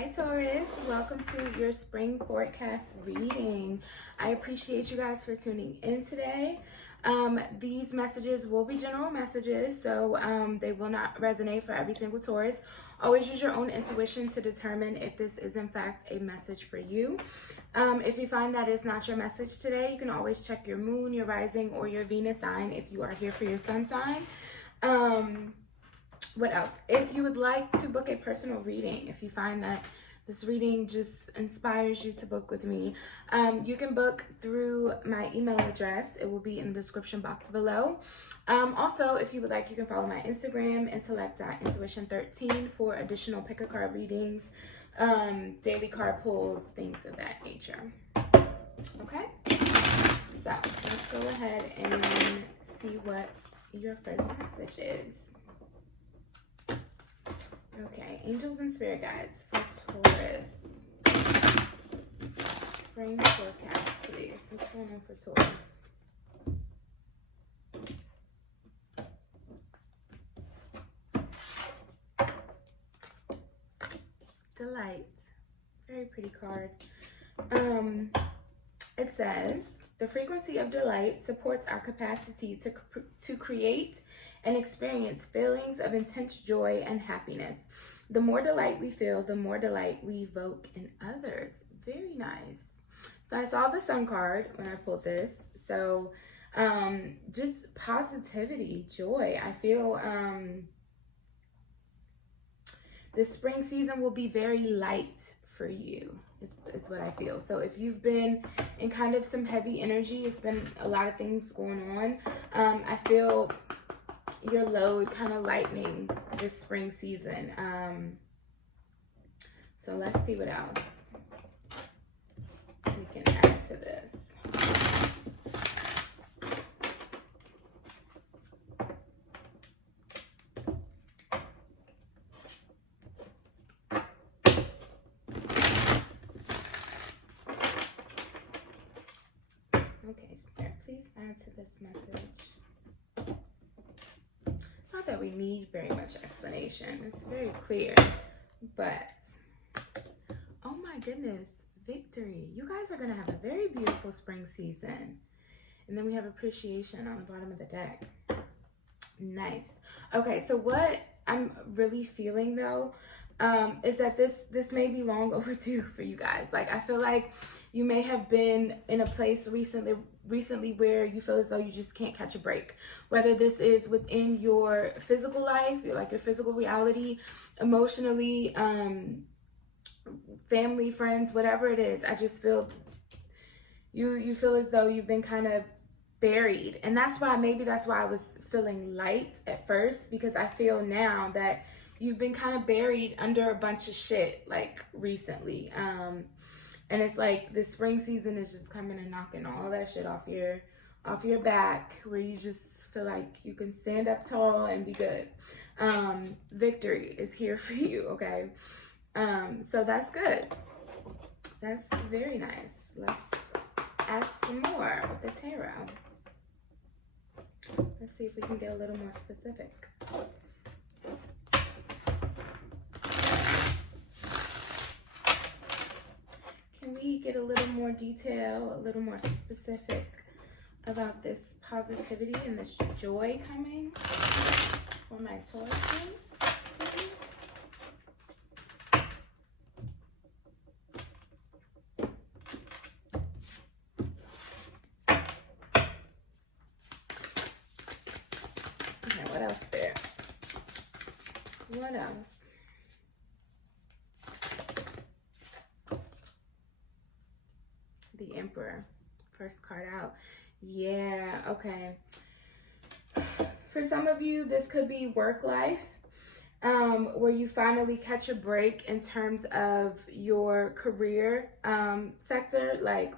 Hi Taurus, welcome to your spring forecast reading. I appreciate you guys for tuning in today. These messages will be general messages, so they will not resonate for every single Taurus. Always use your own intuition to determine if this is in fact a message for you. If you find that it's not your message today, you can always check your moon, your rising, or your Venus sign if you are here for your sun sign. What else? If you would like to book a personal reading, if you find that this reading just inspires you to book with me, you can book through my email address. It will be in the description box below. Also, if you would like, you can follow my Instagram, intellect.intuition13, for additional pick a card readings, daily card pulls, things of that nature. Okay? So, let's go ahead and see what your first message is. Okay, angels and spirit guides for Taurus. Spring forecast, please. What's going on for Taurus? Delight. Very pretty card. It says, the frequency of delight supports our capacity to create and experience feelings of intense joy and happiness. The more delight we feel, the more delight we evoke in others. Very nice. So I saw the sun card when I pulled this. So just positivity, joy. I feel this spring season will be very light for you, is what I feel. So if you've been in kind of some heavy energy, it's been a lot of things going on. I feel your load kind of lightening this spring season. So let's see what else we can add to this. Okay, Spirit, please add to this message. Not that we need very much explanation. It's very clear, but oh my goodness, victory. You guys are going to have a very beautiful spring season. And then we have appreciation on the bottom of the deck. Nice. Okay, so what I'm really feeling though, is that this may be long overdue for you guys. Like, I feel like you may have been in a place recently where you feel as though you just can't catch a break. Whether this is within your physical life, your physical reality, emotionally, family, friends, whatever it is. I just feel you feel as though you've been kind of buried. And maybe that's why I was feeling light at first, because I feel now that you've been kind of buried under a bunch of shit, like, recently. And it's like the spring season is just coming and knocking all that shit off your back, where you just feel like you can stand up tall and be good. Victory is here for you, okay? So that's good. That's very nice. Let's add some more with the tarot. Let's see if we can get a little more specific. Can we get a little more detail, a little more specific about this positivity and this joy coming for my Tauruses, please? Okay, what else there? What else? The Emperor, first card out. Yeah, okay. For some of you, this could be work life, where you finally catch a break in terms of your career sector. Like,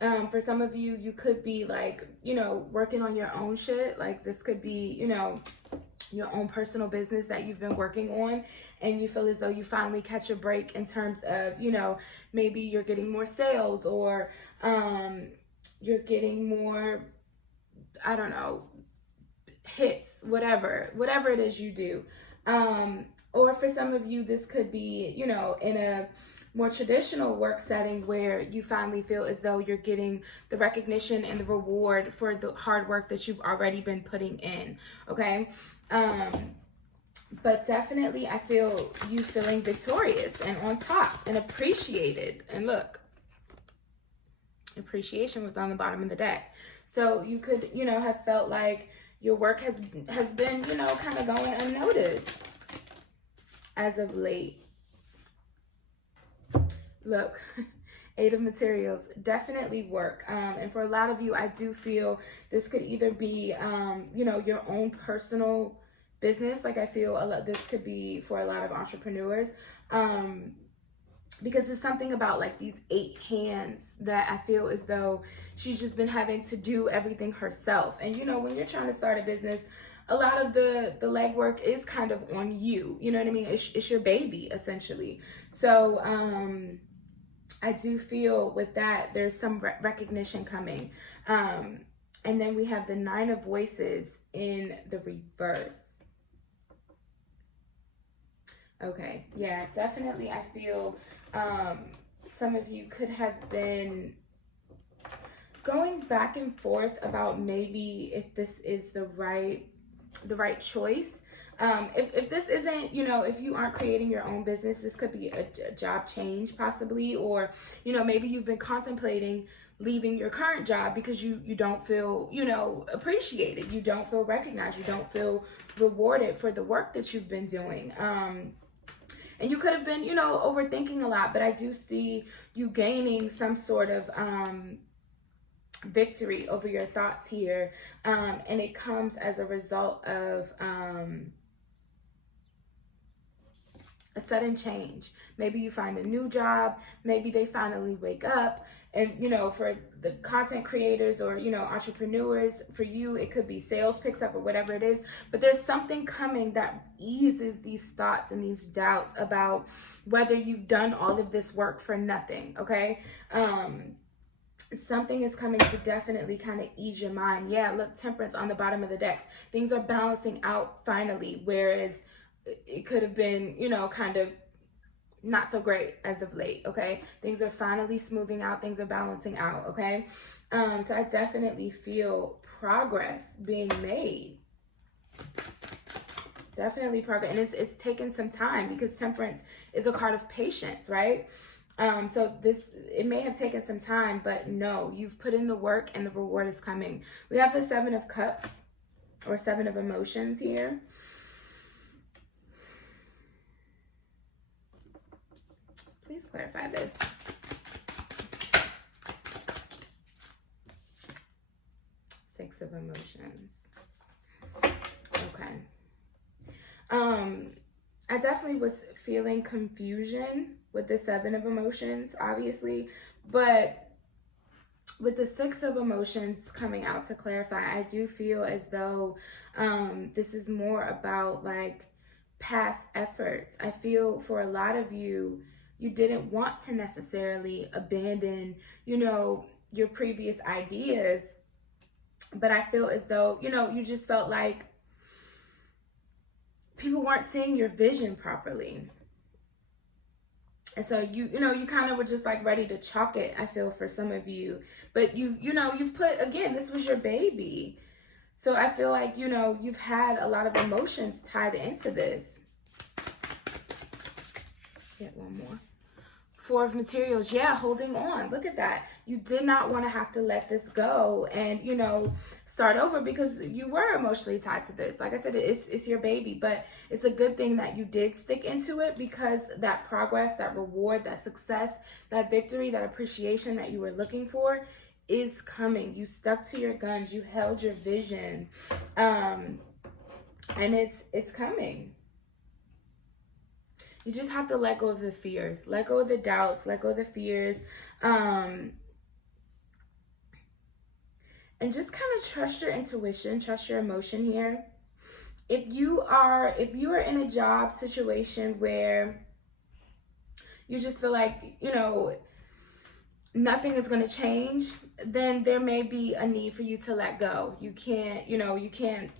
for some of you, you could be like, working on your own shit. Like, this could be, your own personal business that you've been working on, and you feel as though you finally catch a break in terms of, maybe you're getting more sales, or you're getting more, I don't know, hits, whatever it is you do. Or for some of you, this could be, you know, in a more traditional work setting where you finally feel as though you're getting the recognition and the reward for the hard work that you've already been putting in, okay? But definitely I feel you feeling victorious and on top and appreciated. And look, appreciation was on the bottom of the deck. So you could, you know, have felt like your work has been, you know, kind of going unnoticed as of late. Look, Eight of Materials, definitely work. And for a lot of you, I do feel this could either be, you know, your own personal business. Like I feel this could be for a lot of entrepreneurs. Because there's something about like these 8 hands that I feel as though she's just been having to do everything herself. And, you know, when you're trying to start a business, a lot of the legwork is kind of on you. You know what I mean? It's your baby, essentially. So, I do feel with that, there's some recognition coming. And then we have the 9 of Voices in the reverse. Okay, yeah, definitely I feel some of you could have been going back and forth about maybe if this is the right choice. If this isn't, you know, if you aren't creating your own business, this could be a job change possibly, or, you know, maybe you've been contemplating leaving your current job because you don't feel, you know, appreciated. You don't feel recognized. You don't feel rewarded for the work that you've been doing. And you could have been, you know, overthinking a lot, but I do see you gaining some sort of victory over your thoughts here. And it comes as a result of a sudden change. Maybe you find a new job. Maybe they finally wake up. And, you know, for the content creators or, you know, entrepreneurs, for you, it could be sales picks up or whatever it is. But there's something coming that eases these thoughts and these doubts about whether you've done all of this work for nothing, okay? Something is coming to definitely kind of ease your mind. Yeah, look, Temperance on the bottom of the decks. Things are balancing out finally, whereas it could have been, you know, kind of not so great as of late, okay? Things are finally smoothing out. Things are balancing out, okay? So I definitely feel progress being made. Definitely progress. And it's taken some time because Temperance is a card of patience, right? So it may have taken some time, but no, you've put in the work and the reward is coming. We have the 7 of Cups or 7 of Emotions here. Please clarify this. Six of Emotions. Okay. I definitely was feeling confusion with the 7 of Emotions, obviously, but with the 6 of Emotions coming out to clarify, I do feel as though this is more about like past efforts. I feel for a lot of you, you didn't want to necessarily abandon, you know, your previous ideas, but I feel as though, you know, you just felt like people weren't seeing your vision properly. And so you know, you kind of were just like ready to chalk it, I feel, for some of you. But you know, you've put, again, this was your baby. So I feel like, you know, you've had a lot of emotions tied into this. Get one more. 4 of Materials. Yeah, holding on. Look at that. You did not want to have to let this go and, you know, start over because you were emotionally tied to this. Like I said, it's your baby, but it's a good thing that you did stick into it because that progress, that reward, that success, that victory, that appreciation that you were looking for is coming. You stuck to your guns. You held your vision. And it's coming. You just have to let go of the fears, let go of the doubts, let go of the fears, and just kind of trust your intuition, trust your emotion here. If you are in a job situation where you just feel like, you know, nothing is going to change, then there may be a need for you to let go. You can't, you know, you can't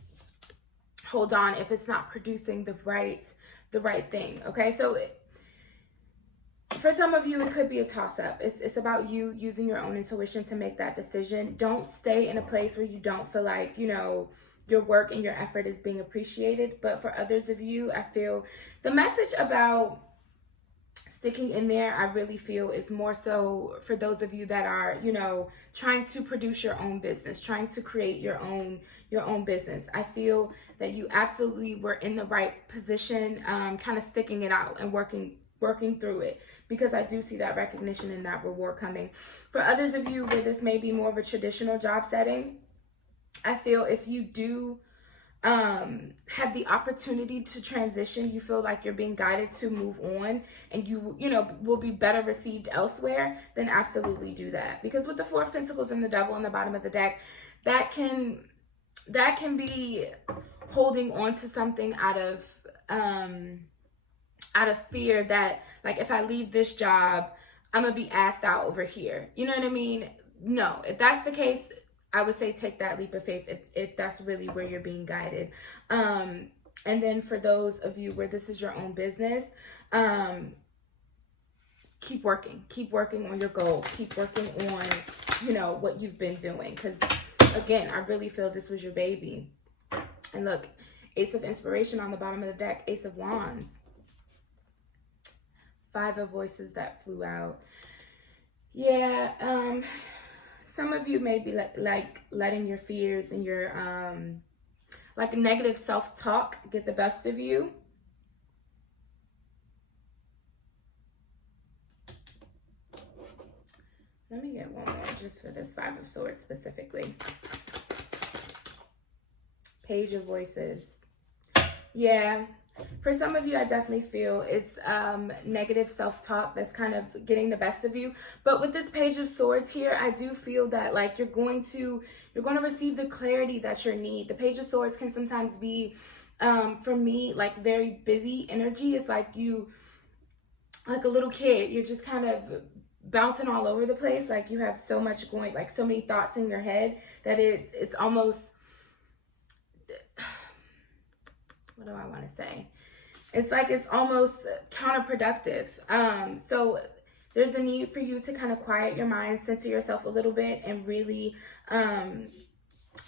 hold on if it's not producing the right the right thing. Okay, so for some of you, it could be a toss-up. It's about you using your own intuition to make that decision. Don't stay in a place where you don't feel like, you know, your work and your effort is being appreciated. But for others of you, I feel the message about sticking in there, I really feel is more so for those of you that are, you know, trying to produce your own business, trying to create your own business. I feel that you absolutely were in the right position, kind of sticking it out and working through it, because I do see that recognition and that reward coming. For others of you where this may be more of a traditional job setting, I feel if you do have the opportunity to transition, you feel like you're being guided to move on and you know, will be better received elsewhere, then absolutely do that. Because with the Four of Pentacles and the Devil on the bottom of the deck, that can be holding on to something out of fear that, like, if I leave this job, I'm gonna be asked out over here. You know what I mean? No, if that's the case, I would say take that leap of faith if that's really where you're being guided. And then for those of you where this is your own business, keep working on your goal, keep working on, you know, what you've been doing. Because again, I really feel this was your baby. And look, Ace of Inspiration on the bottom of the deck, Ace of Wands. Five of Voices that flew out. Yeah, some of you may be like letting your fears and your like negative self-talk get the best of you. Let me get one more just for this Five of Swords specifically. Page of Voices. Yeah. For some of you, I definitely feel it's negative self-talk that's kind of getting the best of you. But with this Page of Swords here, I do feel that like you're going to receive the clarity that you need. The Page of Swords can sometimes be, for me, like very busy energy. It's like you, like a little kid, you're just kind of bouncing all over the place. Like you have so much going, like so many thoughts in your head that it's almost, what do I want to say? It's like it's almost counterproductive. So there's a need for you to kind of quiet your mind, center yourself a little bit, and really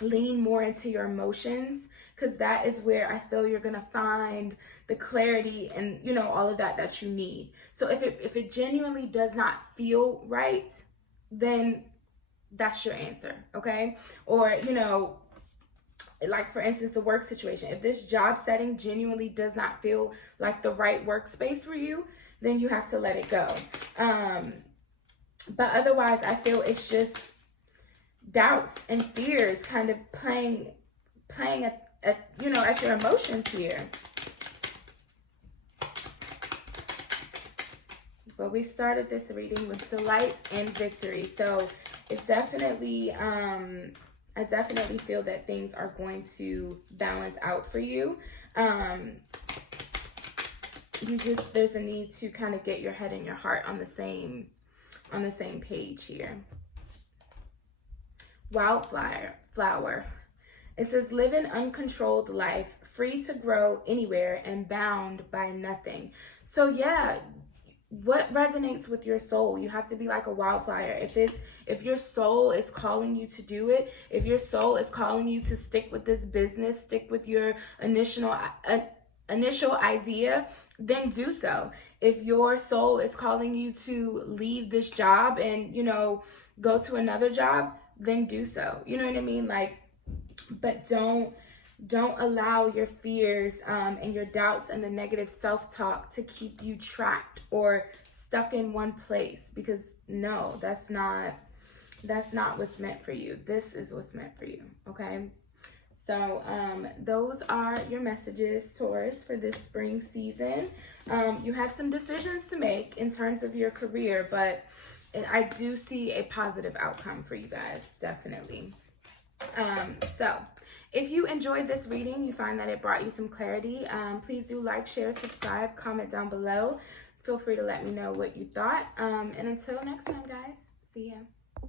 lean more into your emotions, because that is where I feel you're gonna find the clarity and, you know, all of that you need. So if it genuinely does not feel right, then that's your answer, okay? Or, you know, like for instance, the work situation. If this job setting genuinely does not feel like the right workspace for you, then you have to let it go. But otherwise, I feel it's just doubts and fears kind of playing at you know, at your emotions here. But we started this reading with delight and victory. So it definitely, I definitely feel that things are going to balance out for you. There's a need to kind of get your head and your heart on the same page here. Wildflower. It says, live an uncontrolled life, free to grow anywhere and bound by nothing. So yeah, what resonates with your soul? You have to be like a wildflower. If your soul is calling you to do it, if your soul is calling you to stick with this business, stick with your initial idea, then do so. If your soul is calling you to leave this job and, you know, go to another job, then do so. You know what I mean? Like, but don't allow your fears and your doubts and the negative self-talk to keep you trapped or stuck in one place, because no, that's not what's meant for you. This is what's meant for you, okay? So those are your messages, Taurus, for this spring season. You have some decisions to make in terms of your career, but I do see a positive outcome for you guys, definitely. So if you enjoyed this reading, you find that it brought you some clarity, please do like, share, subscribe, comment down below. Feel free to let me know what you thought. And until next time, guys, see ya.